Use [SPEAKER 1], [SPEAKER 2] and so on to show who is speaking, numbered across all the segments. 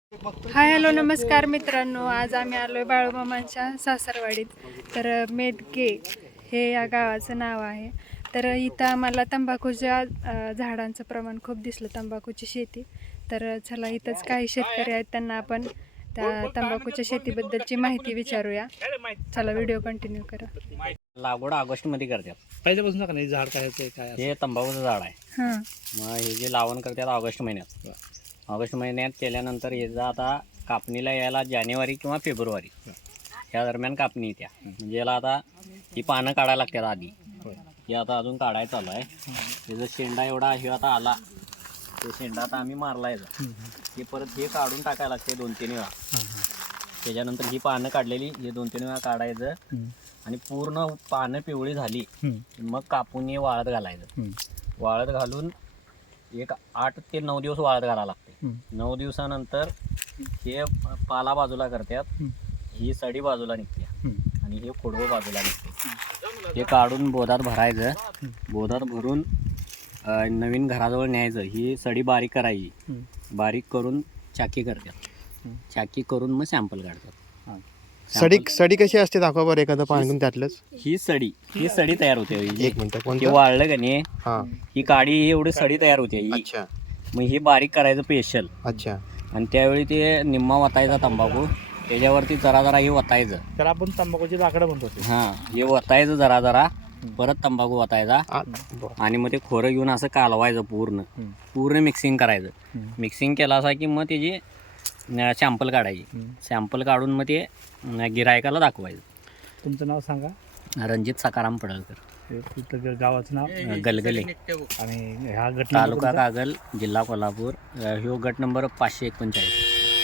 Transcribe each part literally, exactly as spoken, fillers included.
[SPEAKER 1] Hi hello नमस्कार मित्रांनो, आज आम्ही आलो आहे बाळूमामांच्या सासरवाडीत. तर मेदगे हे या गावाचं नाव आहे. तर इथं आम्हाला तंबाखूच्या अ, झाडांचं प्रमाण खूप दिसलं, तंबाखूची शेती. तर चला इथंच काही शेतकरी आहेत, त्यांना आपण त्या तंबाखूच्या शेतीबद्दलची माहिती विचारूया. चला व्हिडिओ कंटिन्यू करा.
[SPEAKER 2] लागवड ऑगस्ट मध्ये करतात.
[SPEAKER 3] पहिल्यापासून का नाही झाड काय आहे, काय
[SPEAKER 2] हे तंबाखूचं झाड आहे.
[SPEAKER 1] हां
[SPEAKER 2] मग हे जे लावण करतात ऑगस्ट महिन्यात. ऑगस्ट महिन्यात केल्यानंतर याचा आता कापणीला यायला जानेवारी किंवा फेब्रुवारी ह्या दरम्यान कापणी येत्या. म्हणजे याला आता ही पानं काढायला लागतात आधी. हे आता अजून काढायचं चालू आहे. त्याचा शेंडा एवढा हे आता आला, ते शेंडा आता आम्ही मारला याचा. हे परत हे काढून टाकायला लागते दोन तीन वेळा. त्याच्यानंतर ही पानं काढलेली हे दोन तीन वेळा काढायचं आणि पूर्ण पानं पिवळी झाली मग कापून हे वाळत घालायचं. वाळत घालून एक आठ ते नऊ दिवस वाळत घालायला लागते. नऊ दिवसानंतर हे पाला बाजूला करतात, ही सडी बाजूला निघते आणि हे खोडवं बाजूला निघते. हे काढून बोधात भरायचं. बोधात भरून अ, नवीन घराजवळ न्यायचं. ही सडी बारीक करायची. बारीक करून चाकी करतात. चाकी करून मग सॅम्पल काढतात.
[SPEAKER 4] सडी सडी कशी असते दाखवा बरं एखादं पाणी घेऊन त्यातलंच.
[SPEAKER 2] ही सडी ही सडी तयार होते.
[SPEAKER 4] एक मिनिट
[SPEAKER 2] हे
[SPEAKER 4] कोणतं?
[SPEAKER 2] वाळलं का नाही,
[SPEAKER 4] हा
[SPEAKER 2] ही काडी एवढी सडी तयार होते ही.
[SPEAKER 4] अच्छा
[SPEAKER 2] मग ही बारीक करायचं पेशल.
[SPEAKER 4] अच्छा
[SPEAKER 2] आणि त्यावेळी ते निम्मा वतायचा तंबाखू, त्याच्यावरती जरा जरा हे वतायचं.
[SPEAKER 3] त्याला आपण तंबाखूची लाकडं म्हणतो ते.
[SPEAKER 2] हां, हे वतायचं जरा जरा, परत तंबाखू वतायचा
[SPEAKER 4] आ, बरं.
[SPEAKER 2] आणि मग ते खोरं घेऊन असं कालवायचं. पूर्ण पूर्ण मिक्सिंग करायचं. मिक्सिंग केलं असं की मग त्याची सॅम्पल काढायची. सॅम्पल काढून मग ते गिरायकाला दाखवायचं.
[SPEAKER 3] तुमचं नाव सांगा.
[SPEAKER 2] रणजित सकाराम पडळकर,
[SPEAKER 3] हे तुमचं ग- गावाचं नाव
[SPEAKER 2] गलगले,
[SPEAKER 3] आणि ह्या गट
[SPEAKER 2] तालुका कागल, जिल्हा कोल्हापूर. ह्यो गट नंबर पाचशे एकोणचाळीस.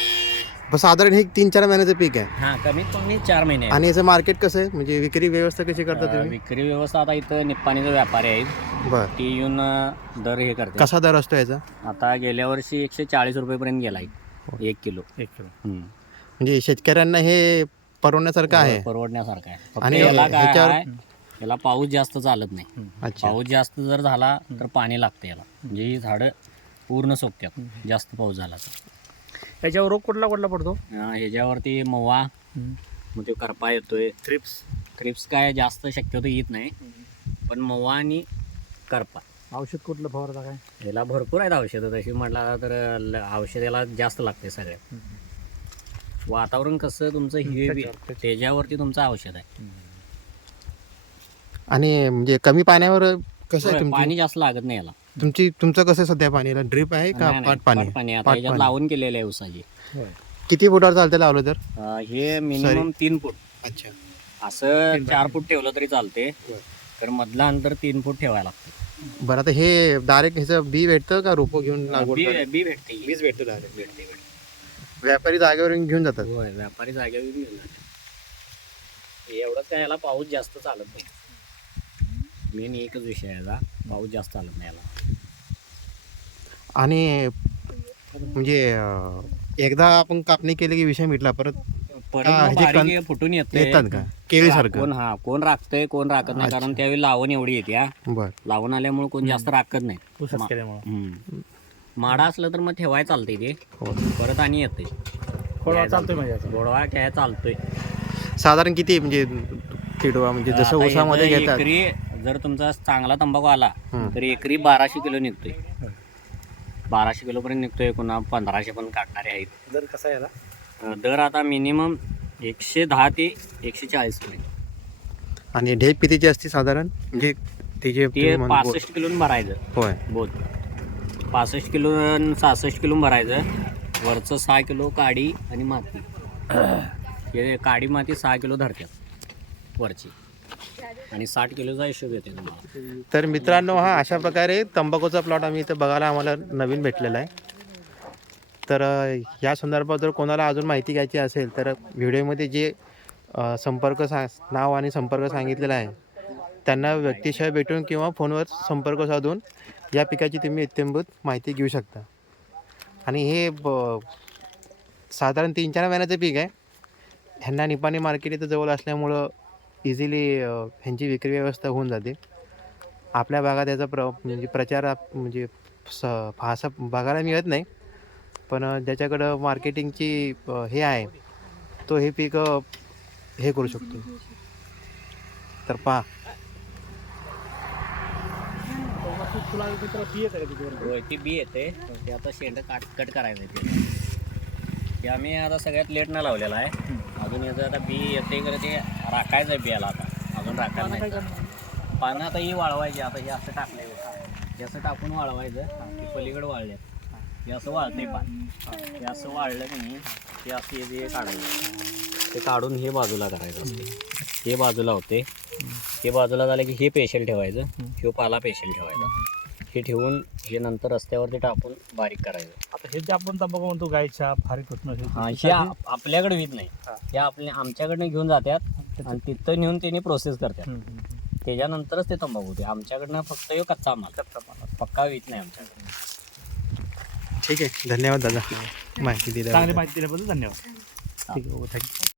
[SPEAKER 4] पण साधारण हे तीन चार महिन्याचं पीक आहे.
[SPEAKER 2] हां, कमीत कमी चार महिने आहे.
[SPEAKER 4] आणि याचं मार्केट कसं आहे, म्हणजे विक्री व्यवस्था कशी करता
[SPEAKER 2] अ,
[SPEAKER 4] तुम्ही?
[SPEAKER 2] विक्री व्यवस्था आता इथं निप्पाणीचे व्यापारी आहेत,
[SPEAKER 4] बर
[SPEAKER 2] ती येऊन अ, दर हे करते.
[SPEAKER 4] कसा दर असतो याचा?
[SPEAKER 2] आता गेल्या वर्षी एकशे चाळीस रुपयेपर्यंत गेला आहे एक किलो.
[SPEAKER 3] एक किलो.
[SPEAKER 2] हम्म.
[SPEAKER 4] म्हणजे शेतकऱ्यांना हे परवडण्यासारखं आहे.
[SPEAKER 2] परवडण्यासारखं आहे. फक्त
[SPEAKER 4] आणि
[SPEAKER 2] याला काय
[SPEAKER 4] ह्याच्यावर-
[SPEAKER 2] आहे, याला पाऊस जास्त चालत नाही.
[SPEAKER 4] अच्छा
[SPEAKER 2] पाऊस जास्त जर झाला तर पाणी लागतं याला. म्हणजे ही झाडं पूर्ण सोकतात जास्त पाऊस झाला तर.
[SPEAKER 3] याच्यावर रोग कुठला कुठला पडतो?
[SPEAKER 2] अ, ह्याच्यावरती मवा, मग ते करपा येतोय.
[SPEAKER 3] थ्रिप्स.
[SPEAKER 2] क्रिप्स काय जास्त शक्यतो येत नाही, पण मवा आणि करपा
[SPEAKER 3] औषध कुठलं फवारता काय?
[SPEAKER 2] याला भरपूर आहेत औषधं. तशी म्हटलं तर ल- औषध याला जास्त लागते सगळ्यात. वातावरण कसं तुमचं हे बी-
[SPEAKER 3] त्याच्यावर-
[SPEAKER 2] त्याच्यावरती तुमचं औषध आहे.
[SPEAKER 4] आणि म्हणजे कमी पाण्यावर कसं आहे
[SPEAKER 2] होय,
[SPEAKER 4] तुमची
[SPEAKER 2] पाणी जास्त लागत नाही याला.
[SPEAKER 4] तुमची तुमचं कसं सध्या पाणीला ड्रीप आहे का
[SPEAKER 2] नाही, नाही,
[SPEAKER 4] पाट पाणी?
[SPEAKER 2] पाट पाणी आता
[SPEAKER 4] पाट
[SPEAKER 2] याच्यात
[SPEAKER 4] पाणी.
[SPEAKER 2] लावून केलेलं आहे उसाची.
[SPEAKER 3] होय.
[SPEAKER 4] किती फुटावर चालतं लावलं तर?
[SPEAKER 2] अं, हे मिनिमम तीन फूट.
[SPEAKER 4] अच्छा
[SPEAKER 2] असं चार फूट ठेवलं तरी चालते, तर मधलं अंतर तीन फूट ठेवायला लागतं.
[SPEAKER 4] बरं आता हे डायरेक्ट ह्याचं बी भेटतं का रोपं घेऊन लागवड
[SPEAKER 2] बी
[SPEAKER 4] करायला?
[SPEAKER 2] बी भेटते.
[SPEAKER 4] बीज भेटतं डायरेक्ट.
[SPEAKER 2] भेटते भेटते.
[SPEAKER 4] व्यापारी जागेवर येऊन घेऊन जातात.
[SPEAKER 2] होय, व्यापारी जागेवर घेऊन जातात. एवढंच काय, याला पाऊस जास्त चालत नाही. मेन एकच विषय आहे याचा, पाऊस जास्त चालत नाही याला.
[SPEAKER 4] आणि म्हणजे अं, एकदा आपण कापणी केली की विषय मिटला. परत
[SPEAKER 2] परत
[SPEAKER 4] हा,
[SPEAKER 2] मग
[SPEAKER 4] ह्याचे
[SPEAKER 2] बारीक फुटून येते.
[SPEAKER 4] येतात का केळीसारखं?
[SPEAKER 2] कोण हा कोण राखतंय कोण राखत नाही, कारण त्यावेळी लावण एवढी येते. हा.
[SPEAKER 4] बर
[SPEAKER 2] लावून आल्यामुळे कोण जास्त राखत नाही.
[SPEAKER 3] ऊसात
[SPEAKER 2] मा-
[SPEAKER 3] केल्यामुळं
[SPEAKER 2] हम्म. माडा असलं तर मग ठेवाय चालतंय ते,
[SPEAKER 4] हो.
[SPEAKER 2] परत आणि येते.
[SPEAKER 3] खोडवा चालतोय म्हणजे याचा.
[SPEAKER 2] गोडवा काय चालतोय.
[SPEAKER 4] साधारण किती म्हणजे किडवा म्हणजे जसं
[SPEAKER 2] आता
[SPEAKER 4] ऊसामध्ये
[SPEAKER 2] याचं
[SPEAKER 4] घेतात?
[SPEAKER 2] एकरी जर तुमचा चांगला तंबाखू आला
[SPEAKER 4] हम्म.
[SPEAKER 2] तर एकरी बाराशे किलो निघतोय. बाराशे किलो पर्यंत निघतोय. पुन्हा पंधराशे पण काढणारे आहेत.
[SPEAKER 3] दर कसा आहे याला?
[SPEAKER 2] अं, दर आता मिनिमम एकशे दहा ते एकशे चाळीस पर्यंत.
[SPEAKER 4] आणि ढेप कितीची असते साधारण, म्हणजे त्याचे
[SPEAKER 2] ते
[SPEAKER 4] म्हण-
[SPEAKER 2] पासष्ट किलो भरायचं.
[SPEAKER 4] होय
[SPEAKER 2] बोध पासष्ट किलो अन् सहासष्ट किलो भरायचं. वरचं सहा किलो काडी आणि माती. हे काडी माती सहा किलो धरतात वरची, आणि साठ किलोचा हिशोब येते तुम्हाला.
[SPEAKER 4] तर मित्रांनो, हा अशा प्रकारे तंबाखूचा प्लॉट आम्ही इथं बघायला आम्हाला नवीन भेटलेला आहे. तर अ, या संदर्भात जर कोणाला अजून माहिती घ्यायची असेल तर व्हिडिओमध्ये जे अ, संपर्क सा नाव आणि संपर्क सागितलेला आहे त्यांना व्यक्तिशः भेटून किंवा फोनवर संपर्क साधून या पिकाची तुम्ही इत्यंभूत माहिती घेऊ शकता. आणि हे ब साधारण तीन चार महिन्याचं पीक आहे. ह्यांना निपाणी मार्केट इथं जवळ असल्यामुळं इझिली ह्यांची विक्री व्यवस्था होऊन जाते. आपल्या भागात याचा प्र म्हणजे प्रचार आप- म्हणजे स फारसा बघायला मिळत नाही. पण अ, ज्याच्याकडं मार्केटिंगची अ, हे आहे तो हे पीक अ, हे करू शकतो. तर पहा
[SPEAKER 3] तुला मित्र बी येत आहे तिथे
[SPEAKER 2] होय ती बी येते ते आता शेंड काट कट करायचं आहे ते ते आम्ही आता सगळ्यात लेट न लावलेला आहे. अजून याचं आता बी येते खरं ते राखायचं आहे बियाला आता अजून राखायला नाही. पानं आता ही वाळवायची आता हे असं टाकलंय हे असं टाकून वाळवायचं. ते पलीकडे वाळले हे असं वाळतंय पान हे असं वाळलं की नाही ते असं हे जे काढायचं ते काढून हे बाजूला करायचं असते. हे बाजूला होते हे बाजूला झालं की हे पेशल ठेवायचं हे पाला पेशल ठेवायचा. हे ठेवून हे नंतर रस्त्यावरती टाकून बारीक करायचं.
[SPEAKER 3] आता हे जे आपण तंबाखू म्हणतो गायच्या फारी
[SPEAKER 2] हा
[SPEAKER 3] तुटणं
[SPEAKER 2] हे आप- आपल्याकडे वित नाही हे आपल्या आमच्याकडनं घेऊन जातात आणि तिथं नेऊन त्यांनी प्रोसेस करतात. त्याच्यानंतरच ते तंबाखू होते. आमच्याकडनं फक्त हे कच्चा माल पक्का वित नाही आमच्याकडे.
[SPEAKER 4] ठीक आहे. धन्यवाद दादा माहिती दिल्याबद्दल.
[SPEAKER 3] चांगली माहिती दिल्याबद्दल धन्यवाद. ठीक आहे थँक्यू.